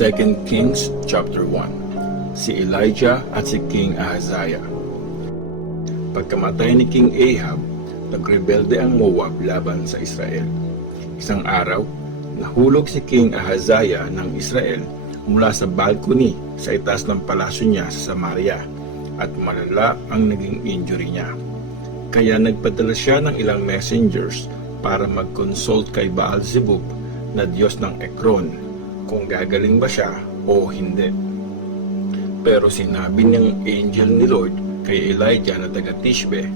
2 Kings chapter 1. Si Elijah at si King Ahaziah. Pagkamatay ni King Ahab, nagrebelde ang Moab laban sa Israel. Isang araw, nahulog si King Ahaziah ng Israel mula sa balcony sa itaas ng palasyo niya sa Samaria, at malala ang naging injury niya. Kaya nagpadala siya ng ilang messengers para mag-consult kay Baal-zebub na Diyos ng Ekron kung gagaling ba siya o hindi. Pero sinabi ng angel ni Lord kay Elijah na taga Tishbe,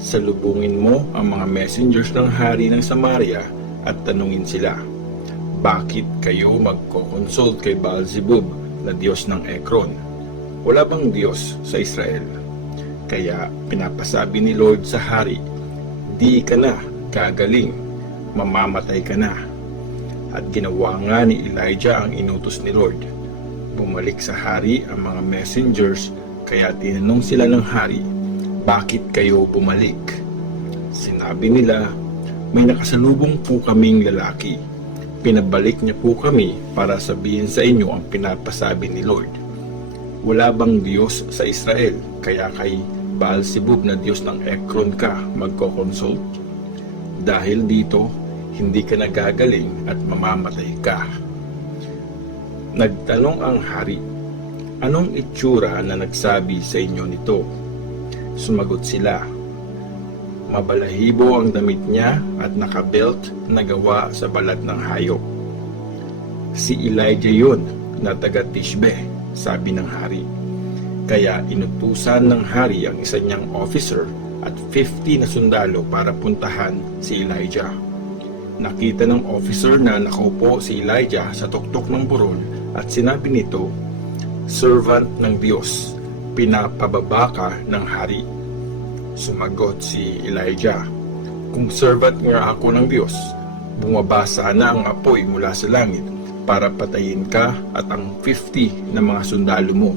"Salubungin mo ang mga messengers ng hari ng Samaria at tanungin sila, bakit kayo magko-consult kay Baal-zebub na Diyos ng Ekron? Wala bang Diyos sa Israel?" Kaya pinapasabi ni Lord sa hari, "Di ka na gagaling, mamamatay ka na." At ginawa nga ni Elijah ang inutos ni Lord. Bumalik sa hari ang mga messengers, kaya tinanong sila ng hari, "Bakit kayo bumalik?" Sinabi nila, "May nakasalubong po kaming lalaki. Pinabalik niya po kami para sabihin sa inyo ang pinapasabi ni Lord. Wala bang Diyos sa Israel, kaya kay Baal-zebub na Diyos ng Ekron ka magko-consult? Dahil dito, hindi ka nagagaling at mamamatay ka." Nagtanong ang hari, "Anong itsura na nagsabi sa inyo nito?" Sumagot sila, "Mabalahibo ang damit niya at nakabelt na gawa sa balat ng hayop." "Si Elijah yun na taga Tishbe," sabi ng hari. Kaya inutusan ng hari ang isa niyang officer at 50 na sundalo para puntahan si Elijah. Nakita ng officer na nakaupo si Elijah sa tuktok ng burol at sinabi nito, "Servant ng Diyos, pinapababa ka ng hari." Sumagot si Elijah, "Kung servant nga ako ng Diyos, bumaba sana ang apoy mula sa langit para patayin ka at ang 50 na mga sundalo mo."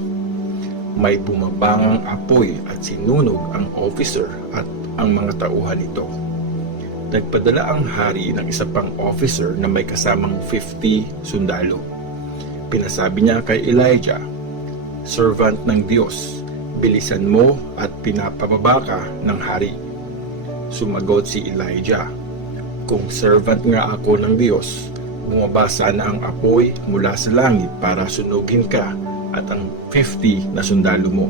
May bumabangang apoy at sinunog ang officer at ang mga tauhan nito. Nagpadala ang hari ng isa pang officer na may kasamang 50 sundalo. Pinasabi niya kay Elijah, "Servant ng Diyos, bilisan mo at pinapababa ka ng hari." Sumagot si Elijah, "Kung servant nga ako ng Diyos, bumaba sana ang apoy mula sa langit para sunugin ka at ang 50 na sundalo mo."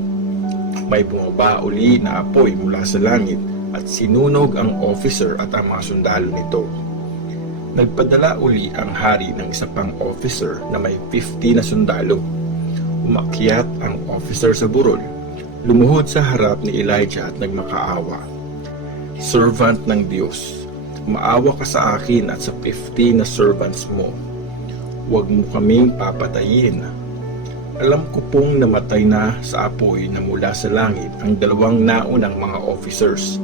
May bumaba uli na apoy mula sa langit at sinunog ang officer at ang mga sundalo nito. Nagpadala uli ang hari ng isa pang officer na may 50 na sundalo. Umakyat ang officer sa burol, lumuhod sa harap ni Elijah at nagmakaawa, "Servant ng Diyos, maawa ka sa akin at sa 50 na servants mo. Huwag mo kaming papatayin. Alam ko pong namatay na sa apoy na mula sa langit ang dalawang naunang mga officers,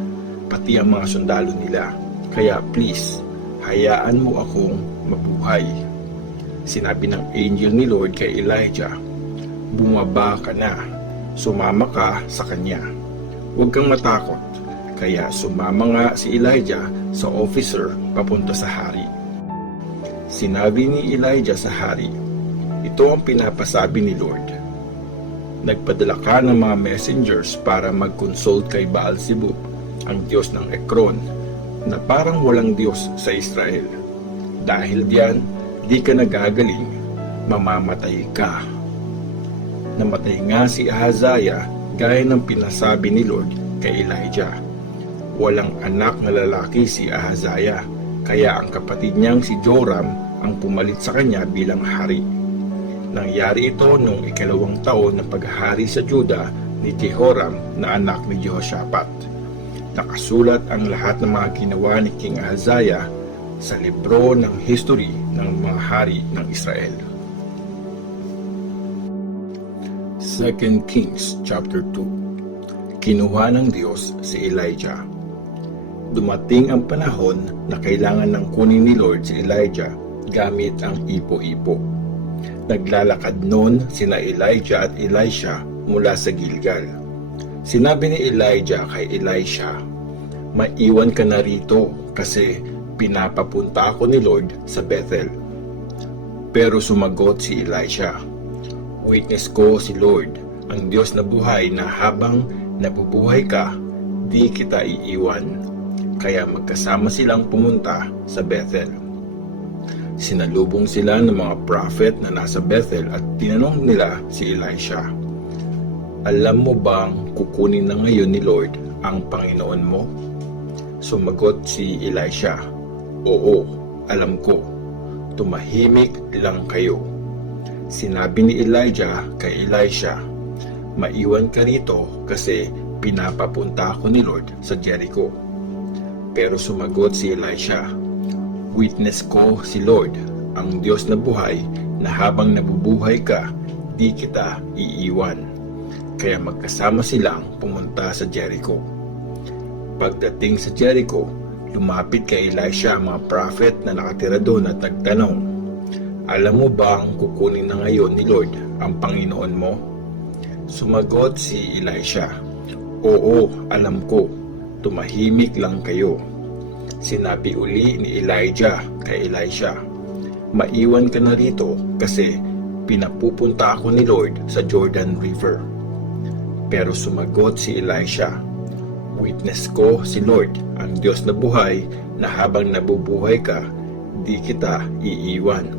pati ang mga sundalo nila. Kaya please, hayaan mo akong mabuhay." Sinabi ng angel ni Lord kay Elijah, "Bumaba ka na, sumama ka sa kanya. Huwag kang matakot." Kaya sumama nga si Elijah sa officer papunta sa hari. Sinabi ni Elijah sa hari, "Ito ang pinapasabi ni Lord. Nagpadala ka ng mga messengers para mag-consult kay Baal-zebub, ang Diyos ng Ekron, na parang walang Diyos sa Israel. Dahil diyan, di ka nagagaling, mamamatay ka." Namatay nga si Ahaziah gaya ng pinasabi ni Lord kay Elijah. Walang anak na lalaki si Ahaziah, kaya ang kapatid niyang si Joram ang pumalit sa kanya bilang hari. Nangyari ito noong 2nd taon ng paghahari sa Juda ni Jehoram na anak ni Jehoshaphat. Nakasulat ang lahat ng mga ginawa ni King Ahaziah sa libro ng history ng mga hari ng Israel. 2 Kings chapter 2. Kinuha ng Diyos si Elijah. Dumating ang panahon na kailangan ng kunin ni Lord si Elijah gamit ang ipo-ipo. Naglalakad noon sina Elijah at Elisha mula sa Gilgal. Sinabi ni Elijah kay Elisha, "Maiwan ka na rito kasi pinapapunta ako ni Lord sa Bethel." Pero sumagot si Elisha, "Witness ko si Lord, ang Diyos na buhay, na habang nabubuhay ka, di kita iiwan." Kaya magkasama silang pumunta sa Bethel. Sinalubong sila ng mga prophet na nasa Bethel at tinanong nila si Elisha, "Alam mo bang kukunin na ngayon ni Lord ang Panginoon mo?" Sumagot si Elisha, "Oo, alam ko. Tumahimik lang kayo." Sinabi ni Elijah kay Elisha, "Maiwan ka rito kasi pinapapunta ako ni Lord sa Jericho." Pero sumagot si Elisha, "Witness ko si Lord, ang Diyos na buhay, na habang nabubuhay ka, di kita iiwan." Kaya magkasama silang pumunta sa Jericho. Pagdating sa Jericho, lumapit kay Elisha ang mga prophet na nakatira doon at nagtanong, "Alam mo bang kukunin na ngayon ni Lord ang Panginoon mo?" Sumagot si Elisha, "Oo, alam ko. Tumahimik lang kayo." Sinabi uli ni Elijah kay Elisha, "Maiwan ka na rito kasi pinapupunta ako ni Lord sa Jordan River." Pero sumagot si Elisha, "Witness ko si Lord, ang Diyos na buhay, na habang nabubuhay ka, di kita iiwan."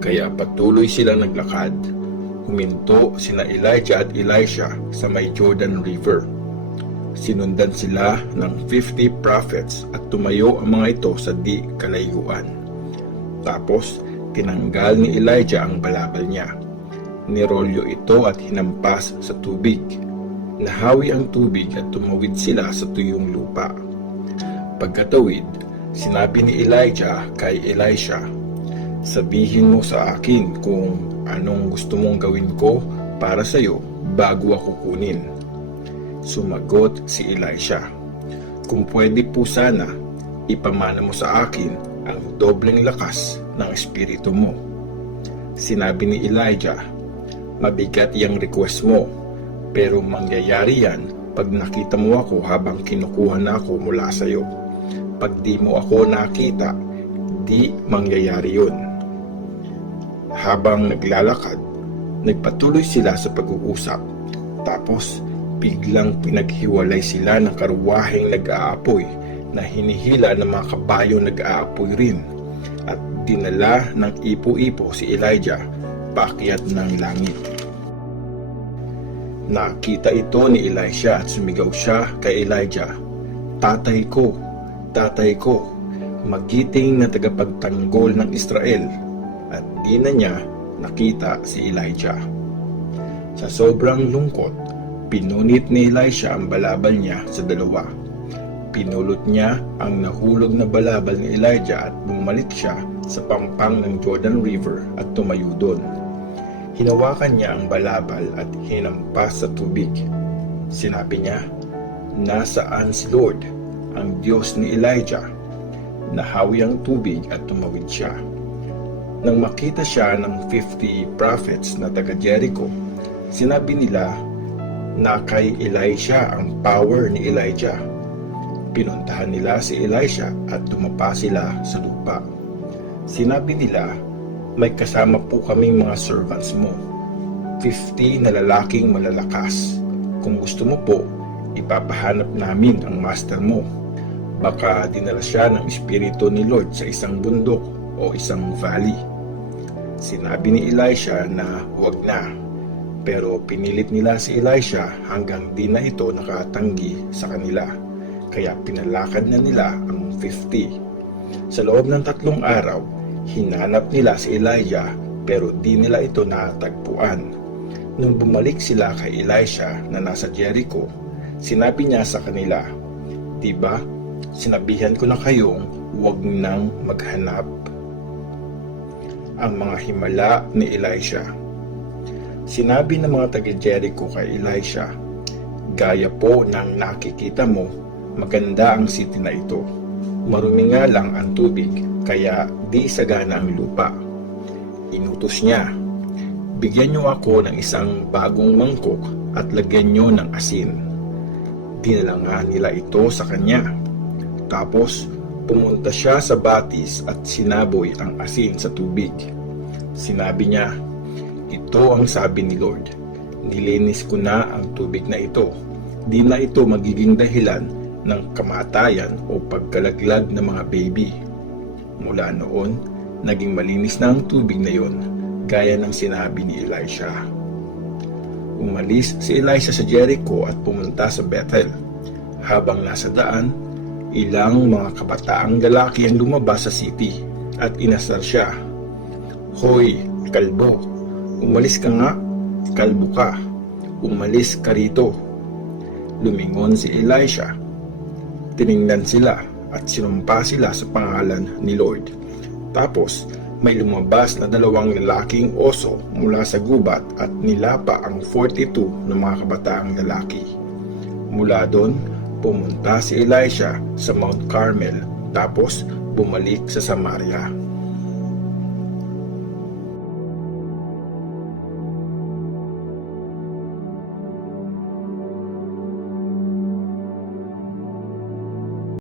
Kaya patuloy silang naglakad. Huminto sina Elijah at Elisha sa may Jordan River. Sinundan sila ng 50 prophets at tumayo ang mga ito sa di kalayuan. Tapos tinanggal ni Elijah ang balabal niya. Nirolyo ito at hinampas sa tubig. Nahawi ang tubig at tumawid sila sa tuyong lupa. Pagkatawid, sinabi ni Elijah kay Elisha, "Sabihin mo sa akin kung anong gusto mong gawin ko para sa iyo bago ako kunin." Sumagot si Elisha, "Kung pwede po sana, ipamana mo sa akin ang dobleng lakas ng espiritu mo." Sinabi ni Elijah, "Mabigat yung request mo, pero mangyayari yan pag nakita mo ako habang kinukuha na ako mula sa iyo. Pag di mo ako nakita, di mangyayari yun." Habang naglalakad, nagpatuloy sila sa pag-uusap. Tapos biglang pinaghiwalay sila ng karwaheng nag-aapoy na hinihila ng mga kabayo nag-aapoy rin, at dinala ng ipo-ipo si Elijah paakyat ng langit. Nakita ito ni Elisha at sumigaw siya kay Elijah, Tatay ko, magiting na tagapagtanggol ng Israel." At di na niya nakita si Elijah. Sa sobrang lungkot, pinunit ni Elisha ang balabal niya sa dalawa. Pinulot niya ang nahulog na balabal ni Elijah at bumalik siya sa pampang ng Jordan River at tumayo doon. Hinawakan niya ang balabal at hinampas sa tubig. Sinabi niya, "Nasaan si Lord, ang Diyos ni Elijah?" Nahawi ang tubig at tumawid siya. Nang makita siya ng 50 prophets na taga Jericho, sinabi nila na kay Elisha ang power ni Elijah. Pinuntahan nila si Elisha at tumapa sila sa lupa. Sinabi nila, "May kasama po kaming mga servants mo, 50 na lalaking malalakas. Kung gusto mo po, ipapahanap namin ang master mo. Baka dinala siya ng espiritu ni Lord sa isang bundok o isang valley." Sinabi ni Elisha na huwag na, pero pinilit nila si Elisha hanggang di na ito nakatanggi sa kanila, kaya pinalakad na nila ang 50. Sa loob ng 3 araw, hinanap nila si Elijah pero di nila ito natagpuan. Nung bumalik sila kay Elisha na nasa Jericho, sinabi niya sa kanila, "Diba, sinabihan ko na kayong huwag nang maghanap." Ang mga himala ni Elisha. Sinabi ng mga taga-Jericho kay Elisha, "Gaya po ng nakikita mo, maganda ang city na ito. Marumi nga lang ang tubig, kaya di sagana ang lupa." Inutos niya, "Bigyan niyo ako ng isang bagong mangkok at lagyan niyo ng asin." Dinala nga nila ito sa kanya. Tapos pumunta siya sa batis at sinaboy ang asin sa tubig. Sinabi niya, "Ito ang sabi ni Lord, nilinis ko na ang tubig na ito. Di na ito magiging dahilan ng kamatayan o pagkalaglag ng mga baby." Mula noon, naging malinis na ang tubig na yon, gaya ng sinabi ni Elisha. Umalis si Elisha sa Jericho at pumunta sa Bethel. Habang nasa daan, ilang mga kabataang lalaki ang lumabas sa city at inasar siya. "Hoy, kalbo, umalis ka nga, kalbo ka, umalis ka rito." Lumingon si Elisha. Tiningnan sila at sinumpa sila sa pangalan ni Lord. Tapos may lumabas na 2 lalaking oso mula sa gubat at nilapa ang 42 ng mga kabataang lalaki. Mula doon, pumunta si Elisha sa Mount Carmel, tapos bumalik sa Samaria.